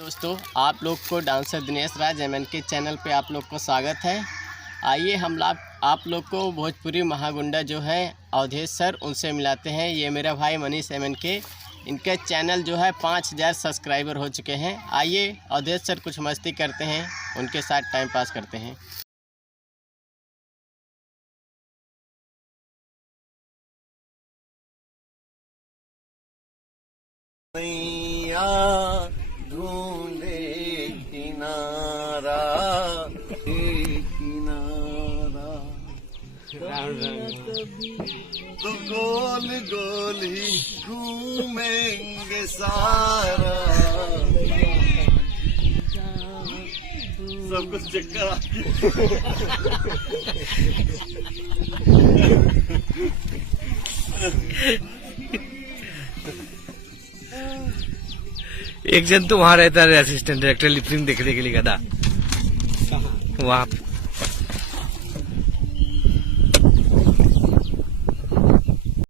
दोस्तों, आप लोग को डांसर दिनेश राज एमएन के चैनल पे आप लोग को स्वागत है। आइए हम आप लोग को भोजपुरी महागुंडा जो है अवधेश सर, उनसे मिलाते हैं। ये मेरा भाई मनीष एमएन के, इनके चैनल जो है 5000 सब्सक्राइबर हो चुके हैं। आइए अवधेश सर कुछ मस्ती करते हैं, उनके साथ टाइम पास करते हैं। ढूंढे किनारा किनारा तो गोल गोल ही घूमेंगे सारा। सब कुछ चक्कर एक जन तो वहाँ रहता है असिस्टेंट डायरेक्टर लिपसिंग देखने के लिए गधा वहाँ